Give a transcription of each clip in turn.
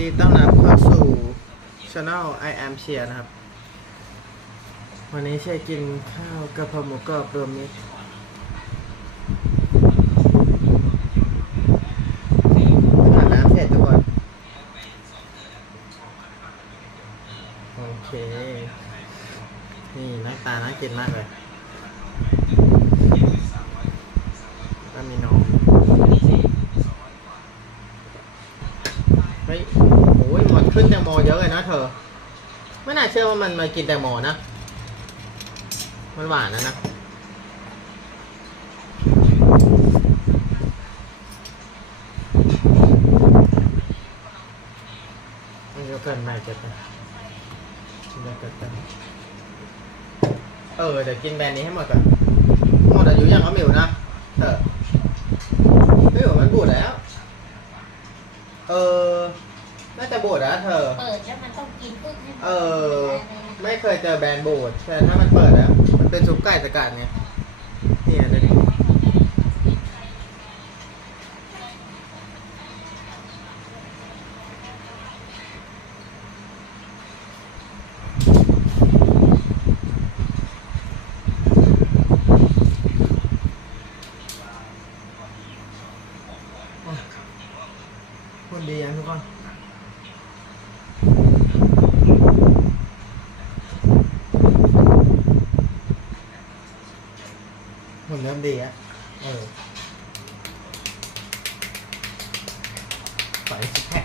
ดีต้อนรับเข้าสู่ช anel I am เชียนะครับ วันนี้เชียกินข้าวกระเพราหมูกรอบรวมมิตรอาบน้ำเสร็จทุกคนโอเค นี่น้าตาน่ากินมากเลยก็มีนมเฮ้ยโอ้ยมัน ขึ้นแตงโมเยอะเลยนะเธอ ไม่น่าเชื่อว่ามันมากินแตงโมนะ มันหวานนะนะมันเยอะเกินไปเกินไปเยอะเกินไปเออเดี๋ยวกินแบรนด์นี้ให้หมดก่อนหมดอายุยังก็มิวนะเธอฮ้ยมันบูดแล้ว เออ น่าจะ บูดนะเธอ เปิดแล้วมันต้องกินปึ๊กให้มันเออ ไม่เคยเจอแบรนด์บูดแต่ถ้ามันเปิดแล้วมันเป็นซุปไก่สกัดไงเนี่ยดูดิโอ้ยพูดดียังทุกคน หุ่นดีอะเออใส่แพค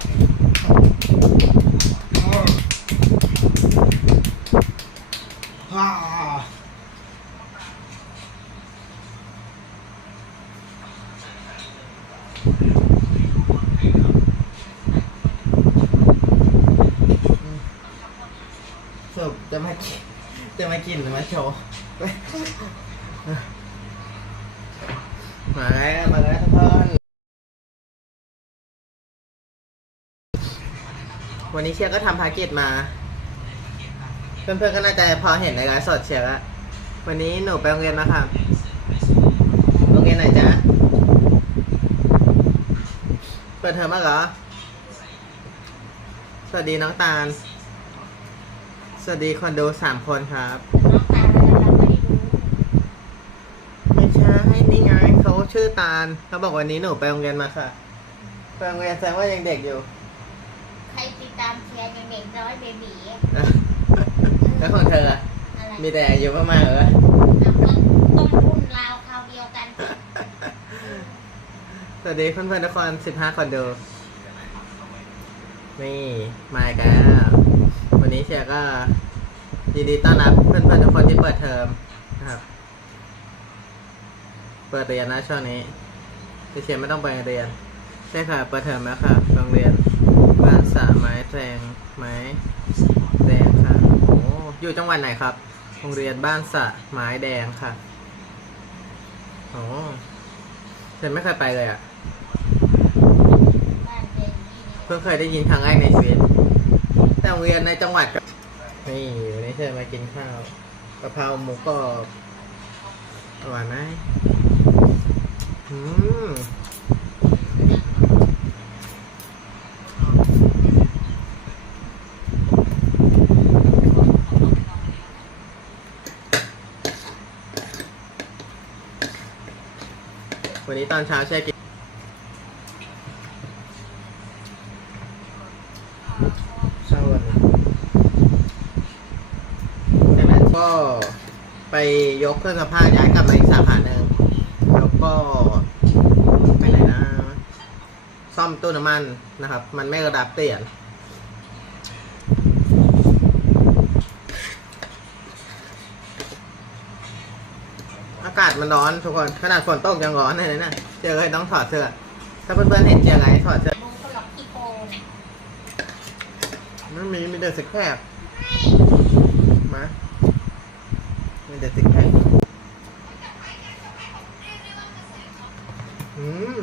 ฮ่าจะมากินจะมากินหรือมาโชว์ มาแล้วมาแล้วทุกคน วันนี้เชียร์ก็ทำภารกิจมา เพื่อนๆก็น่าจะพอเห็นในไลฟ์สดเชียร์ละวันนี้หนูไปโรงเรียนมาค่ะโรงเรียนไหนจ๊ะ เปิดเทอมมาเหรอ สวัสดีน้องตาล สวัสดีคนดูสามคนครับน้าเราไม่ได้ดูไม่ใช่นี่ไงเขาชื่อตาลเขาบอกวันนี้หนูไปโรงเรียนมาค่ะ ไปโรงเรียนแสดงว่ายังเด็กอยู่ ใครติดตามเชียร์ยังเด็กน้อยเบบีอะแล้วของเธออะอะไรมีแต่อายุมากๆเหรอเอาก็ต้องรุ่นราวคราวเดียวกันสวัสดีเพื่อนๆทุกคน15 คนดูนี่มาอีกแล้ววันนี้เชียร์ก็ยินดีต้อนรับเพื่อนๆทุกคนที่เปิดเทอมนะครับ เปิดเรียนนะช่วงนี้แต่เชียร์ไม่ต้องไปเรียนใช่ค่ะเปิดเทอมแล้วค่ะโรงเรียนบ้านสาไม้ แรงไม้แดงค่ะ โอ้อยู่จังหวัดไหนครับ โรงเรียนบ้านสะไม้แดงค่ะ โอ้ฉันไม่เคยไปเลยอะเป็นนี่เพิ่งเคยได้ยินครั้งแรกในชีวิต แต่โรงเรียนในจังหวัดก็นี่วันนี้เชิญมากินข้าวกะเพราหมูกรอบอร่อยไหมอืม วันนี้ตอนเช้าใช่กินเข้าวันนี้ใช่ไหมก็ไปยกเครื่องซักผ้าย้ายกลับมาอีกสาขาหนึ่งแล้วก็ไปไหนนะ ซ่อมตู้น้ำมันนะครับ มันไม่ระดับเปลี่ยนากาศมันร้อนทุกคนขนาดฝนตกยังร้อนเลยนะเจอเลยต้องถอดเสื้อ ถ้าเพื่อนๆเห็นเจอไงถอดเสื้อลุงก็หลอกขี้โกงเนี่ยไม่มีมีแต่สิกแพคมามีแต่สิกแพคอืม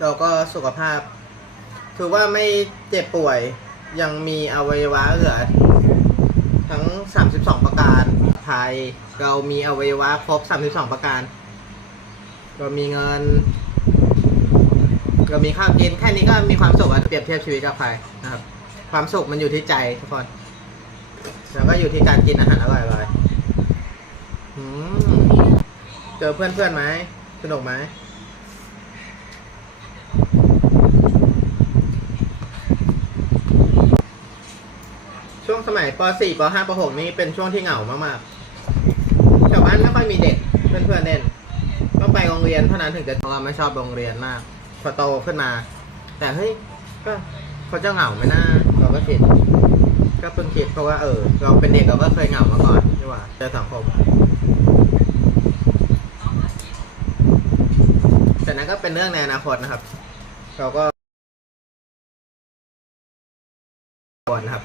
เราก็สุขภาพ ถือว่าไม่เจ็บป่วยยังมีอวัยวะเหลือ ทั้ง 32 ประการไทยเรามีอวัยวะครบ 32 ประการ เรามีเงิน เรามีข้าวกินแค่นี้ก็มีความสุขแล้วเปรียบเทียบชีวิตกับใครนะครับ ความสุขมันอยู่ที่ใจทุกคน แล้วก็อยู่ที่การกินอาหารอร่อยๆอืมเจอเพื่อนเพื่อนๆไหมสนุกไหม ช่วงส มัยป .4 ป .5 ป .6 นี่เป็นช่วงที่เหงามากๆแถวบ้านไม่ค่อยมีเด็กเพื่อนๆเล่นต้องไปโรงเรียนเท่านั้นถึงจะเพราไม่ชอบโรงเรียนมากพอโตขึ้นมา แต่เฮ้ยก็เขาจะเหงาไหมนะเราก็คิดก็เพิ่งคิดเพราะว่าเออ เราเป็นเด็กเราก็เคยเหงามาก่อนใช่ป่ะเจอสังคมแต่นั้นก็เป็นเรื่องในอนาคตนะครับ เราก็ก่อนนะครับ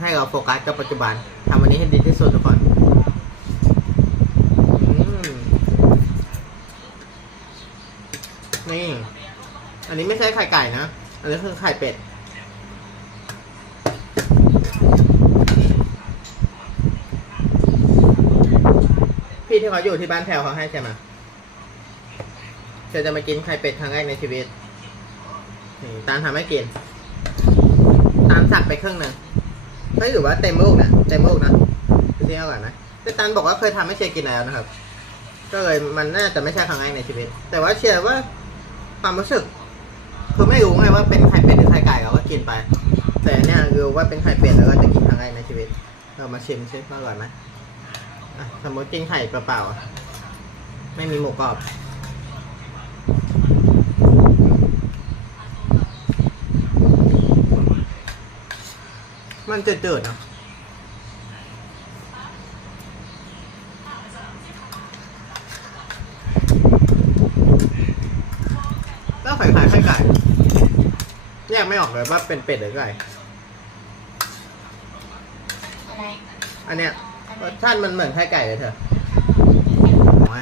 ให้เราโฟกัสกับปัจจุบันทำวันนี้ให้ดีที่สุดทุกคนอืมนี่ อันนี้ไม่ใช่ไข่ไก่นะ อันนี้คือไข่เป็ด พี่ที่เขาอยู่ที่บ้านแถวเขาให้ใช่ไหมเธอจะมากินไข่เป็ดครั้งแรกในชีวิต ตานทำให้กิน ตานสักไปครึ่งหนึ่ง เฮ้ยหรือว่าเต็มลูกนะเต็มลูกนะดูสิเอาก่อนนะแต่ตานบอกว่าเคยทำให้เชียร์กินแล้วนะครับ ก็เลยมันน่าจะไม่ใช่ครั้งแรกในชีวิต แต่ว่าเชียร์ว่าความรู้สึก คือไม่รู้ไงว่าเป็นไข่เป็ดหรือไข่ไก่เราก็กินไป แต่เนี่ยรู้ว่าเป็นไข่เป็ดแล้วก็จะกินครั้งแรกในชีวิต เรามาชิมซิว่าอร่อยไหมสมมติกินไข่เปล่าๆไม่มีหมูกรอบ มันจืดๆเนาะก็คล้ายๆไข่ไก่แยกไม่ออกเลยว่าเป็นเป็ดหรือไก่อะไรอันเนี้ยรสชาติมันเหมือนไข่ไก่เลยเธอเอาไหม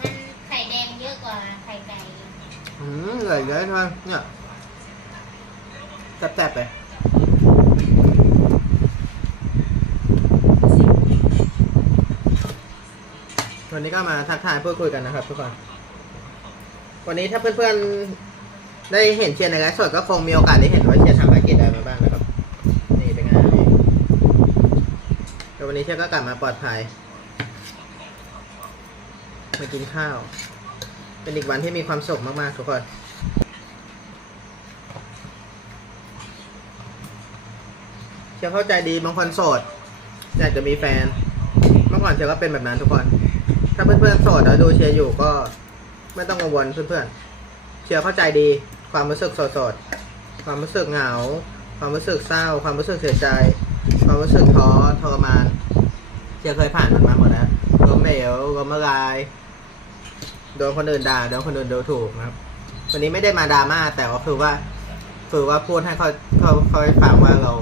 มันไข่แดงเยอะกว่าไข่ไก่ อืมเหลยเยอะเธอเนี่ย แซ่บๆเลยวันนี้ก็มาทักทายพูดคุยกันนะครับทุกคน วันนี้ถ้าเพื่อนๆ ได้เห็นเชียร์ในไลฟ์สดก็คงมีโอกาสได้เห็นว่าเชียร์ทำภารกิจอะไรมาบ้างนะครับ นี่เป็นไงแต่วันนี้เชียร์ก็กลับมาปลอดภัย มากินข้าว เป็นอีกวันที่มีความสุขมากๆทุกคน เชียร์เข้าใจดีบางคนโสดอยากจะมีแฟน เมื่อก่อนเชียร์ก็เป็นแบบนั้นทุกคน ถ้าเพื่อนๆโสดแล้วดูเชียร์อยู่ก็ไม่ต้องกังวลเพื่อนๆเชียร์เข้าใจดีความรู้สึกโสดๆความรู้สึกเหงา ความรู้สึกเศร้า ความรู้สึกเสียใจ ความรู้สึกท้อทรมานเชียร์เคยผ่านมันมาหมดแล้วล้มเหลวล้มละลายโดนคนอื่นด่าโดนคนอื่นดูถูกนะครับ วันนี้ไม่ได้มาดราม่าแต่ว่าคือว่าคือว่าพูดให้เขาเขาเขาฟังว่าเรา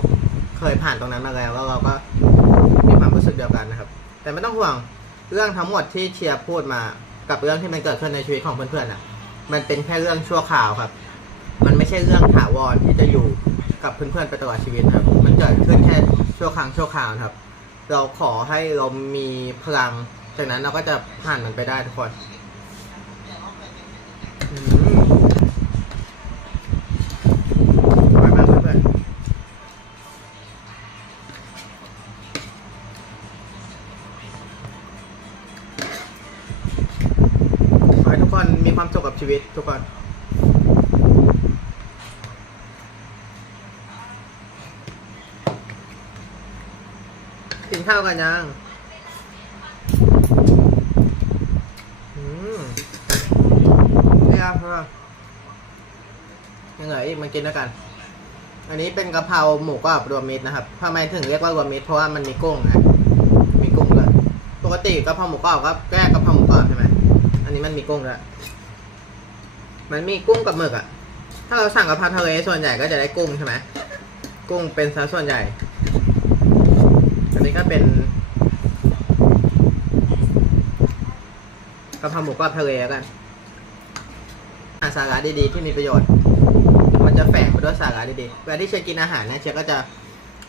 เคยผ่านตรงนั้นมาแล้วแล้วเราก็มีความรู้สึกเดียวกันนะครับ แต่ไม่ต้องห่วงเรื่องทั้งหมดที่เชียร์พูดมากับเรื่องที่มันเกิดขึ้นในชีวิตของเพื่อนๆอะ มันเป็นแค่เรื่องชั่วคราวครับ มันไม่ใช่เรื่องถาวรที่จะอยู่กับเพื่อนๆไปตลอดชีวิตครับ มันเกิดขึ้นแค่ชั่วครั้งชั่วคราวครับ เราขอให้เรามีพลังจากนั้นเราก็จะผ่านมันไปได้ทุกคน ทุกคนกินข้าวกันยังอืมนี่ครับพ่อยังไงอีกมากินแล้วกัน อันนี้เป็นกะเพราหมูกรอบรวมมิตรนะครับทำไมถึงเรียกว่ารวมมิตรเพราะว่ามันมีกุ้งนะมีกุ้งด้วยปกติกะเพราหมูกรอบก็แก้กะเพราหมูกรอบใช่ไหมอันนี้มันมีกุ้งด้ว มันมีกุ้งกับหมึกอะถ้าเราสั่งกะเพราทะเลส่วนใหญ่ก็จะได้กุ้งใช่ไหมกุ้งเป็นซะส่วนใหญ่ อันนี้ก็เป็นกะเพราหมูกรอบทะเลกันหาสาระดีๆที่มีประโยชน์ มันจะแฝงไปด้วยสาระดีๆเวลาที่เชียร์กินอาหารเนี่ยเชียร์ก็จะ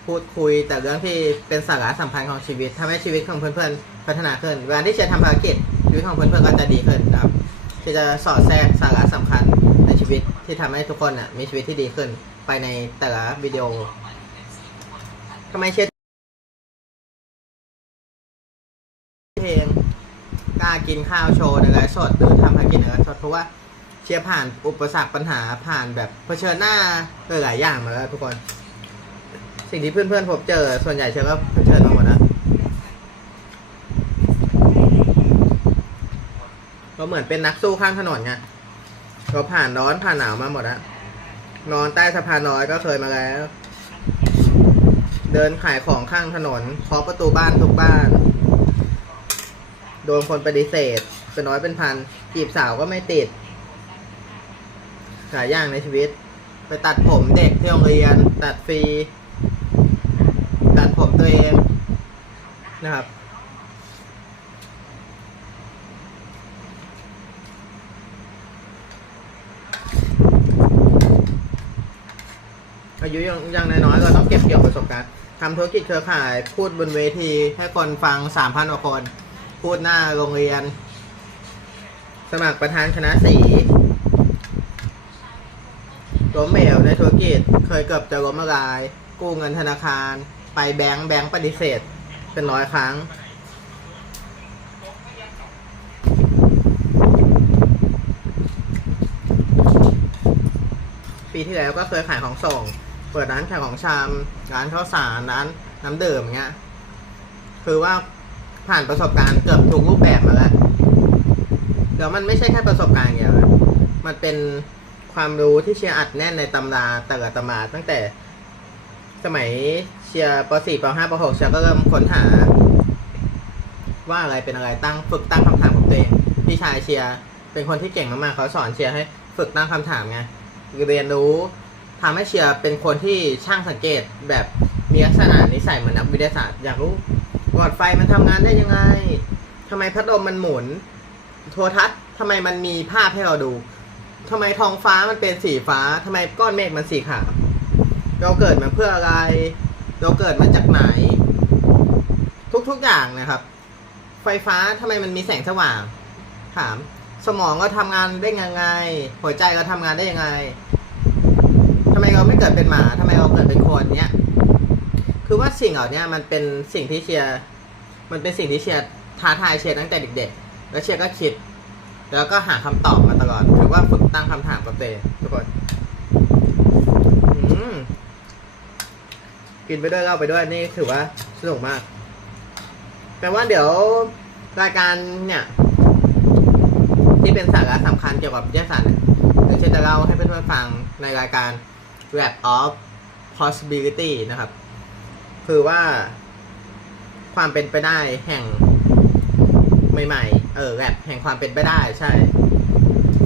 พูดคุยแต่เรื่องที่เป็นสาระสำคัญของชีวิตทำให้ชีวิตของเพื่อนๆพัฒนาขึ้นเวลาที่เชียร์ทำภารกิจชีวิตของเพื่อนๆก็จะดีขึ้นนะครับ ที่จะสอดแทรกสาระสำคัญในชีวิตที่ทำให้ทุกคนน่ะมีชีวิตที่ดีขึ้นไปในแต่ละวิดีโอทำไมเชียร์เพลงกล้ากินข้าวโชว์ในไลฟ์สดหรือทำภารกิจในไลฟ์สดเพราะว่าเชียร์ผ่านอุปสรรคปัญหาผ่านแบบเผชิญหน้าหลายอย่างมาแล้วทุกคน สิ่งที่เพื่อนๆพบเจอ ส่วนใหญ่เชียร์ก็เผชิญมาหมดแล้ว ก็เหมือนเป็นนักสู้ข้างถนนไงเราผ่านร้อนผ่านหนาวมาหมดแล้วนอนใต้สะพานลอยก็เคยมาแล้ว เดินขายของข้างถนนเคาะประตูบ้านทุกบ้าน โดนคนปฏิเสธ เป็นน้อยเป็นพันจีบสาวก็ไม่ติดหลายอย่างในชีวิต ไปตัดผมเด็กที่โรงเรียน ตัดฟรี ตัดผมตัวเองนะครับ ยุยังยังน้อยๆก็ต้องเก็บเกี่ยวประสบการณ์ทำธุรกิจเครือข่ายพูดบนเวทีให้คนฟังสามพันกว่าคน พูดหน้าโรงเรียน สมัครประธานคณะสีล้มเหลวในธุรกิจเคยเกือบจะล้มละลาย กู้เงินธนาคาร ไปแบงก์แบงก์ปฏิเสธ เป็นร้อยครั้งปีที่แล้วก็เคยขายของส่ง เปิดร้านขายของชำร้านข้าวสารร้านน้ำดื่มเงี้ย คือว่าผ่านประสบการณ์เกือบทุกรูปแบบมาแล้วเดี๋ยวมันไม่ใช่แค่ประสบการณ์อย่างเดียวมันเป็นความรู้ที่เชียร์อัดแน่นในตำราแต่ละตำราตั้งแต่สมัยเชียร์ป .4 ป .5 ป .6 เชียร์ก็เริ่มค้นหา ว่าอะไรเป็นอะไรตั้งฝึกตั้งคำถามของตัวเองพี่ชายเชียร์เป็นคนที่เก่งมากๆเขาสอนเชียร์ให้ฝึกตั้งคำถามไงเรียนรู้ ทำให้เชียร์เป็นคนที่ช่างสังเกตแบบมีลักษณะนิสัยเหมือนนักวิทยาศาสตร์ อยากรู้หลอดไฟมันทำงานได้ยังไงทำไมพัดลมมันหมุน โทรทัศน์ทำไมมันมีภาพให้เราดูทำไมท้องฟ้ามันเป็นสีฟ้าทำไมก้อนเมฆมันสีขาว เราเกิดมาเพื่ออะไร เราเกิดมาจากไหน ทุกๆอย่างนะครับ ไฟฟ้าทำไมมันมีแสงสว่าง ถาม สมองก็ทำงานได้ยังไง หัวใจก็ทำงานได้ยังไง ทำไมเราไม่เกิดเป็นหมาทำไมเราเกิดเป็นคนเนี้ย คือว่าสิ่งเหล่านี้มันเป็นสิ่งที่เชียร์มันเป็นสิ่งที่เชียร์ท้าทายเชียร์ตั้งแต่เด็กๆ แล้วเชียร์ก็คิด แล้วก็หาคำตอบมาตลอดถือว่าฝึกตั้งคำถามกับตัวเองทุกคนกินไปด้วยเล่าไปด้วยนี่ถือว่าสนุกมาก แต่ว่าเดี๋ยวรายการเนี่ย ที่เป็นสาระสำคัญเกี่ยวกับวิทยาศาสตร์เนี่ยเดี๋ยวเชจะเล่าให้เพื่อนๆฟังในรายการ Lab of Possibility นะครับ คือว่าความเป็นไปได้แห่งใหม่ๆ เออ Lab แห่งความเป็นไปได้ใช่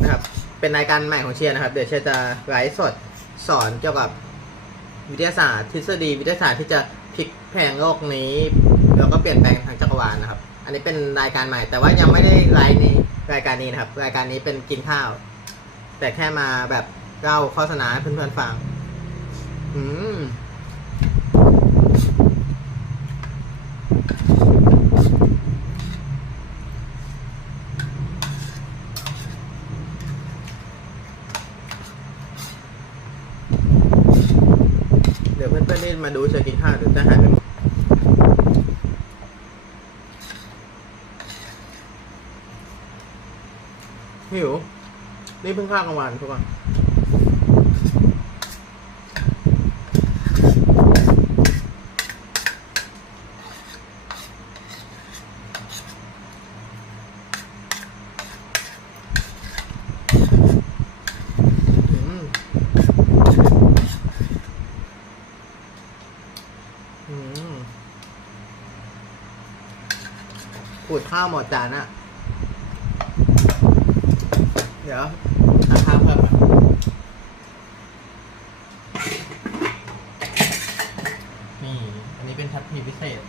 นะครับ เป็นรายการใหม่ของเชียร์นะครับ เดี๋ยวเชียร์จะไลฟ์สดสอนเกี่ยวกับวิทยาศาสตร์ทฤษฎีวิทยาศาสตร์ที่จะพลิกแพลงโลกนี้แล้วก็เปลี่ยนแปลงทางจักรวาลนะครับ อันนี้เป็นรายการใหม่ แต่ว่ายังไม่ได้ไลฟ์ในรายการนี้นะครับ รายการนี้เป็นกินข้าว แต่แค่มาแบบเล่าโฆษณาให้เพื่อนๆฟัง อืมเดี๋ยวเพื่อนๆนี่มาดูเชอกินข้าวเดี๋ยวจะหายไปหมดหิวนี่เพิ่งข้าวกลางวันทุกคนอืม อืม ขูดข้าวหมดจานอะเดี๋ยวหาข้าวเพิ่มก่อนนี่ อันนี้เป็นทัพพีพิเศษ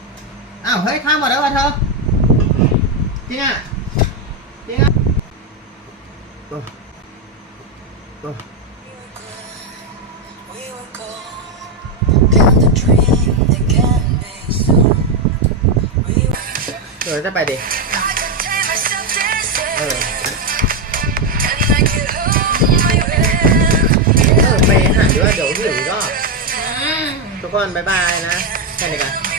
อ้าว เฮ้ย ข้าวหมดแล้ววะเธอ จริงอะจริงอะ เออจะไปดิเออเออไปหาดีว่าเดี๋ยวที่อีกรอบทุกคนบายบายนะ แค่นี้กัน